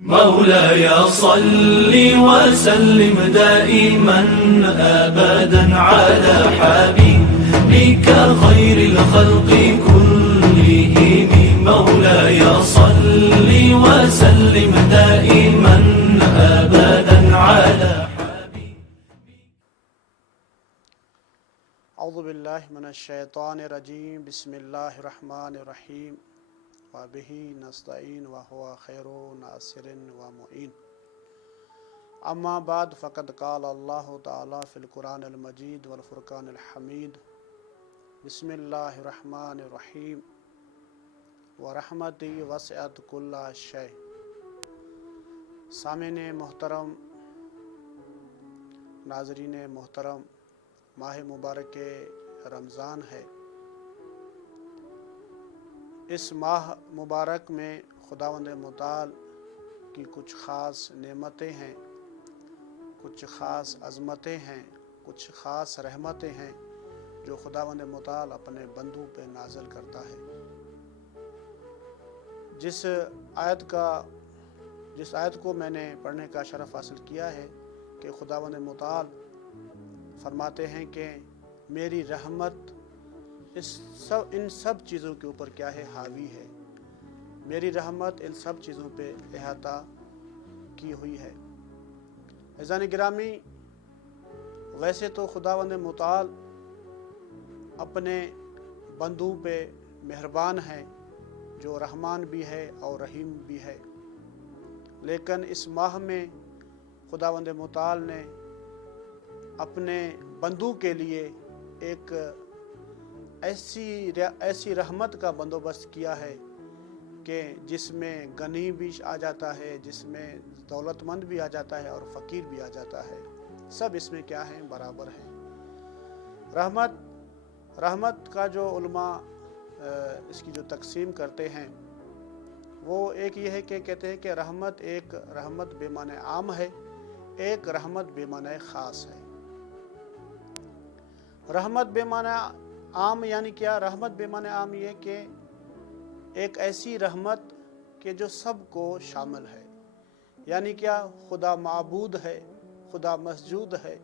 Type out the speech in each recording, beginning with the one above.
مولاي صل وسلم دائما أبدا على حبيبك خير الخلق كلهم. مولاي صل وسلم دائما أبدا على اعوذ باللہ من الشیطان الرجیم بسم اللہ الرحمن الرحیم وبہ نستعین وہو خیر ناصر ومعین اما بعد فقد قال اللہ تعالی فی القرآن المجید والفرقان الحمید بسم اللہ الرحمن الرحیم ورحمتی وسعت کل شیء۔ سامعین محترم، ناظرین محترم، ماہ مبارک رمضان ہے۔ اس ماہ مبارک میں خداوند متعال کی کچھ خاص نعمتیں ہیں، کچھ خاص عظمتیں ہیں، کچھ خاص رحمتیں ہیں جو خداوند متعال اپنے بندوں پہ نازل کرتا ہے۔ جس آیت کو میں نے پڑھنے کا شرف حاصل کیا ہے کہ خداوند متعال فرماتے ہیں کہ میری رحمت ان سب چیزوں کے اوپر کیا ہے، حاوی ہے۔ میری رحمت ان سب چیزوں پہ احاطہ کی ہوئی ہے۔ عزیزان گرامی، ویسے تو خداوند متعال اپنے بندوں پہ مہربان ہے، جو رحمان بھی ہے اور رحیم بھی ہے، لیکن اس ماہ میں خداوند متعال نے اپنے بندوں کے لیے ایک ایسی رحمت کا بندوبست کیا ہے کہ جس میں غنی بھی آ جاتا ہے، جس میں دولت مند بھی آ جاتا ہے اور فقیر بھی آ جاتا ہے، سب اس میں کیا ہیں، برابر ہیں۔ رحمت کا جو علماء اس کی جو تقسیم کرتے ہیں وہ ایک یہ ہے کہ کہتے ہیں کہ ایک رحمت بے معنی عام ہے، ایک رحمت بے معنی خاص ہے۔ رحمت بے معنی عام یعنی کیا؟ رحمت بے معنی عام یہ کہ ایک ایسی رحمت کہ جو سب کو شامل ہے، یعنی کیا؟ خدا معبود ہے، خدا مسجود ہے،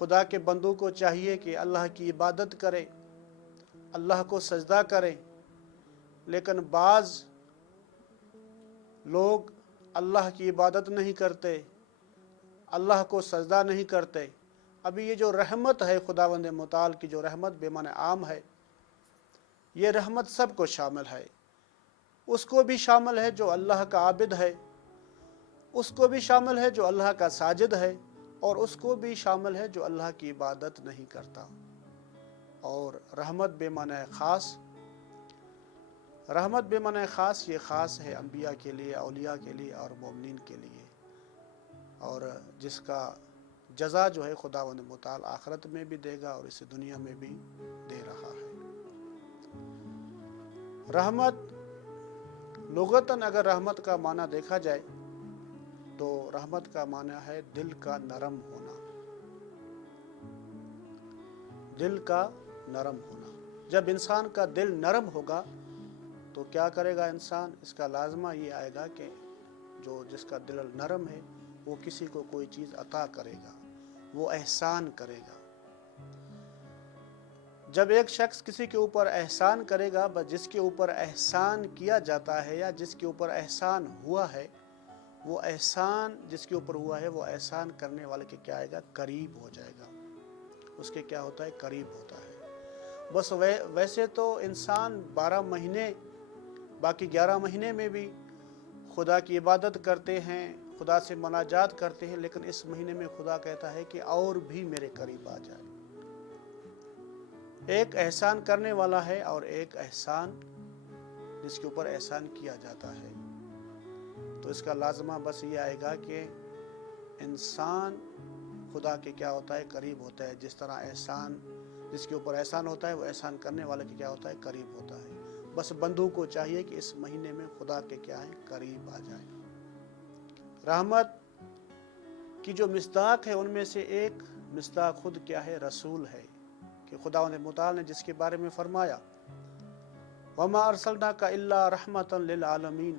خدا کے بندوں کو چاہیے کہ اللہ کی عبادت کرے، اللہ کو سجدہ کرے، لیکن بعض لوگ اللہ کی عبادت نہیں کرتے، اللہ کو سجدہ نہیں کرتے۔ ابھی یہ جو رحمت ہے خداوند متعال کی، جو رحمت بے معنی عام ہے، یہ رحمت سب کو شامل ہے۔ اس کو بھی شامل ہے جو اللہ کا عابد ہے، اس کو بھی شامل ہے جو اللہ کا ساجد ہے، اور اس کو بھی شامل ہے جو اللہ کی عبادت نہیں کرتا۔ اور رحمت بے معنی خاص، رحمت بے معنی خاص، یہ خاص ہے انبیاء کے لیے، اولیاء کے لیے اور مومنین کے لیے، اور جس کا جزا جو ہے خداوند متعال آخرت میں بھی دے گا اور اس دنیا میں بھی دے رہا ہے۔ رحمت لغتاً اگر رحمت کا معنی دیکھا جائے تو رحمت کا معنی ہے دل کا نرم ہونا، دل کا نرم ہونا۔ جب انسان کا دل نرم ہوگا تو کیا کرے گا انسان؟ اس کا لازمہ یہ آئے گا کہ جس کا دل نرم ہے وہ کسی کو کوئی چیز عطا کرے گا، وہ احسان کرے گا۔ جب ایک شخص کسی کے اوپر احسان کرے گا، بس جس کے اوپر احسان کیا جاتا ہے یا جس کے اوپر احسان ہوا ہے، وہ احسان جس کے اوپر ہوا ہے وہ احسان کرنے والے کے کیا آئے گا؟ قریب ہو جائے گا، اس کے کیا ہوتا ہے؟ قریب ہوتا ہے۔ بس ویسے تو انسان 12 مہینے، باقی 11 مہینے میں بھی خدا کی عبادت کرتے ہیں، خدا سے مناجات کرتے ہیں، لیکن اس مہینے میں خدا کہتا ہے کہ اور بھی میرے قریب آ جائے۔ ایک احسان کرنے والا ہے اور ایک احسان جس کے اوپر احسان کیا جاتا ہے۔ تو اس کا لازمہ بس یہ آئے گا کہ انسان خدا کے کیا ہوتا ہے؟ قریب ہوتا ہے۔ جس طرح احسان جس کے اوپر احسان ہوتا ہے وہ احسان کرنے والے کے کیا ہوتا ہے؟ قریب ہوتا ہے۔ بس بندوں کو چاہیے کہ اس مہینے میں خدا کے کیا ہے؟ قریب آ جائیں۔ رحمت کی جو مصداق ہے ان میں سے ایک مصداق خود کیا ہے؟ رسول ہے، کہ خداوند متعال نے جس کے بارے میں فرمایا وَمَا أَرْسَلْنَاكَ إِلَّا رَحْمَةً لِلْعَالَمِينَ،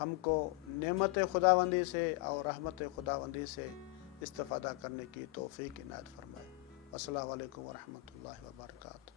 ہم کو نعمت خداوندی سے اور رحمت خداوندی سے استفادہ کرنے کی توفیق عنایت فرمائے۔ السلام علیکم ورحمۃ اللہ وبرکاتہ۔